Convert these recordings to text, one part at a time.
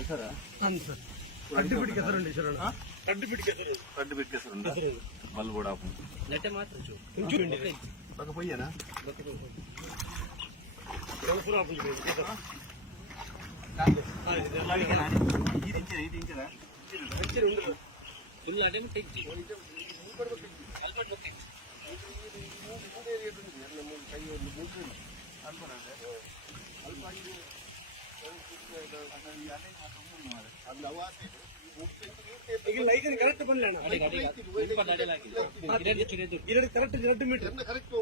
ಕೆಸರ ಕಡ್ಡಿಬಿಟ್ಟು ಕೆಸರುಂಡು ಈಶ್ವರಣ್ಣ. ಕಡ್ಡಿಬಿಟ್ಟು ಕೆಸರುಂಡು ಬಲ್ ಬೋಡ ನೆಟ್ಟೆ ಮಾತ್ರ ಬಕ ಪೊಯ್ಯನ ಕರೆಕ್ಟ್ ಬಂದ ಕರೆಕ್ಟ್ 2 ಮೀಟರ್ ಕರೆಕ್ಟ್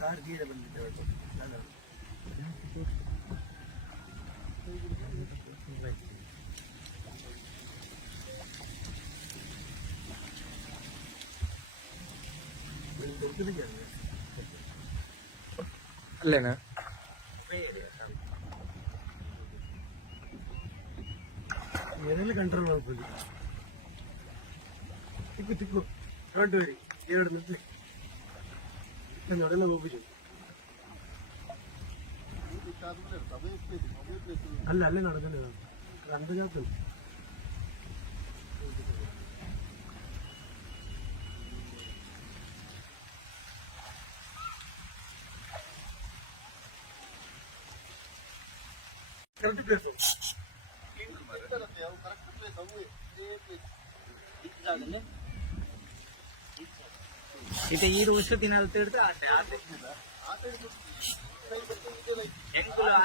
ಕಾರ್ ಗೀರ ಬಂದಿದೆ ಅಲ್ಲೇನಾ ಏನೆಲ್ಲ ಕಂಟ್ರೋಲ್ ಮಾಡ್ಬೋದು. ತಿಕ್ಕು ತಿಕ್ಕು ಫ್ರಂಟ್ ವರಿ 2 ನಿಮಿಷ ನೋಡೆಲ್ಲ ಹೋಗ್ಬಿಟ್ಟು ಅಲ್ಲೇ ನಡೆದ ಅಂದಾಜ್ ಆಗ್ತದೆ. ಕರೆಕ್ಟ್ ಪ್ಲೇಸ್ ಇದು ಈ ವರ್ಷ ದಿನ ಹೇಳ್ತಾ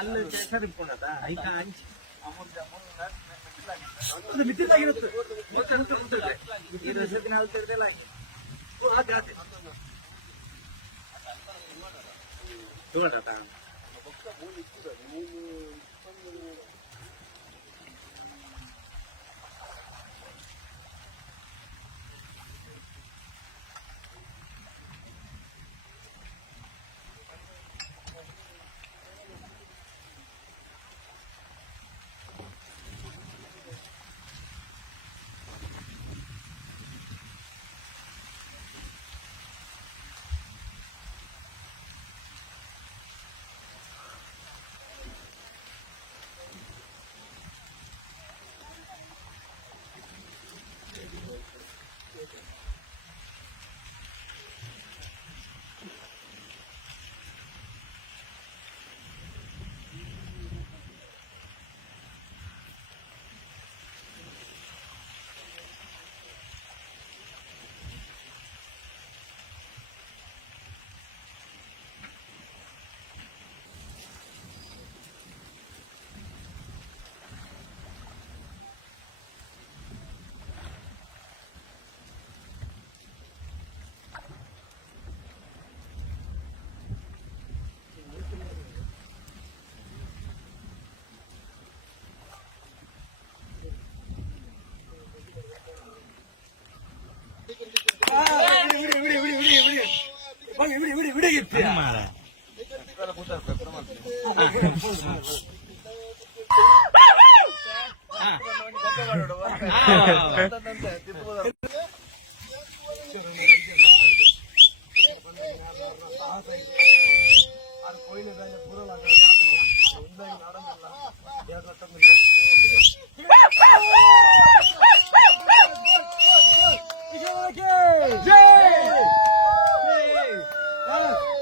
ಅಲ್ಲಿ ಕೆಸರು ಇಟ್ಕೊಂಡದ ಆಯ್ತಾ ಹಂಚಿ ಮಿತ್ತಿದ್ದಾಗಿರುತ್ತೆ. ಈ ವರ್ಷ ದಿನ ಹೇಳ್ತಿರ್ದಲ್ಲ ತೋಟ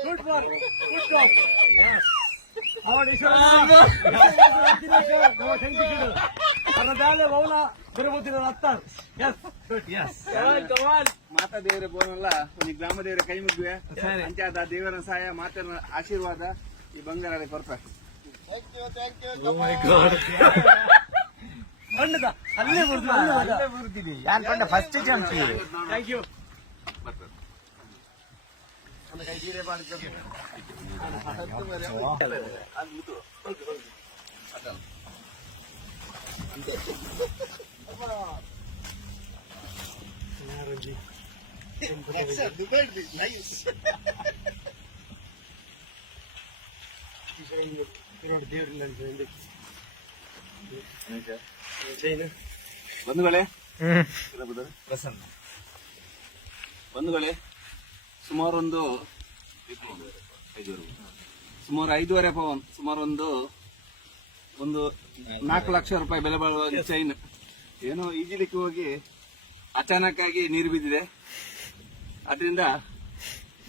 Good one. Arnadaale Vaula, Tirupathi Attar. Yes. ಮಾತಾ ದೇವರ ಬೋನಲ್ಲ ಒಂದು ಗ್ರಾಮ ದೇವರ ಕೈ ಮುಗಿವೆ ಅಂಚೆ ಅದ ದೇವರ ಸಹಾಯ ಮಾತನ ಆಶೀರ್ವಾದ ಈ ಬಂಗಾರ ಕೊಡ್ತಾರೆ. ಖಂಡಿತ ಅಲ್ಲೇ ಬರ್ತೀನಿ. ನಾನು ಕೊಂಡ ಫಸ್ಟ್ ಚಂಪಿ. Thank you. ಬಂಧುಗಳೇ ಬಂಧುಗಳೇ ಸುಮಾರು 5.5 ಪವನ್ ಸುಮಾರು ಒಂದು 4 ಲಕ್ಷ ರೂಪಾಯಿ ಬೆಲೆ ಬಾಳುವ ಚೈನ್ ಏನೋ ಈಜಲಿಕ್ಕೆ ಹೋಗಿ ಅಚಾನಕ್ ಆಗಿ ನೀರು ಬಿದ್ದಿದೆ. ಅದರಿಂದ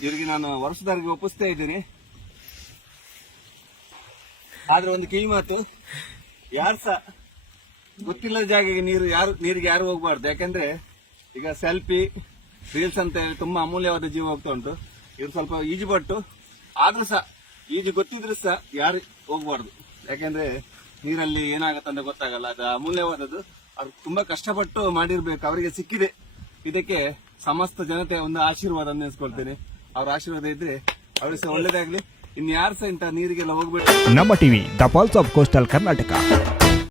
ಇವರಿಗೆ ನಾನು ವರ್ಷದವರೆಗೆ ಒಪ್ಪಿಸ್ತಾ ಇದ್ದೀನಿ. ಆದ್ರೆ ಒಂದು ಕಿವಿ ಮಾತು, ಯಾರು ಸಹ ಗೊತ್ತಿಲ್ಲದ ಜಾಗಕ್ಕೆ ನೀರಿಗೆ ಯಾರು ಹೋಗ್ಬಾರ್ದು. ಯಾಕಂದ್ರೆ ಈಗ ಸೆಲ್ಫಿ ರೀಲ್ಸ್ ಅಂತ ಹೇಳಿ ತುಂಬಾ ಅಮೂಲ್ಯವಾದ ಜೀವ ಹೋಗ್ತಾ ಉಂಟು. ಇವ್ರು ಸ್ವಲ್ಪ ಈಜುಬಟ್ಟು ಆದ್ರೂ ಸಹ ಈಜು ಗೊತ್ತಿದ್ರು ಸಹ ಯಾರು ಹೋಗ್ಬಾರ್ದು. ಯಾಕಂದ್ರೆ ನೀರಲ್ಲಿ ಏನಾಗತ್ತಂತ ಗೊತ್ತಾಗಲ್ಲ. ಅದು ಅಮೂಲ್ಯವಾದದ್ದು. ಅವ್ರು ತುಂಬಾ ಕಷ್ಟಪಟ್ಟು ಮಾಡಿರ್ಬೇಕು, ಅವರಿಗೆ ಸಿಕ್ಕಿದೆ. ಇದಕ್ಕೆ ಸಮಸ್ತ ಜನತೆ ಒಂದು ಆಶೀರ್ವಾದ ನೆನೆಸ್ಕೊಳ್ತೇನೆ. ಅವ್ರ ಆಶೀರ್ವಾದ ಇದ್ರೆ ಅವ್ರಿಗೆ ಸಹ ಒಳ್ಳೇದಾಗ್ಲಿ. ಇನ್ಯಾರು ಸಹ ಇಂಥ ನೀರಿಗೆಲ್ಲ ಹೋಗ್ಬಿಟ್ಟು. ನಮ್ಮ TV the pulse of coastal Karnataka.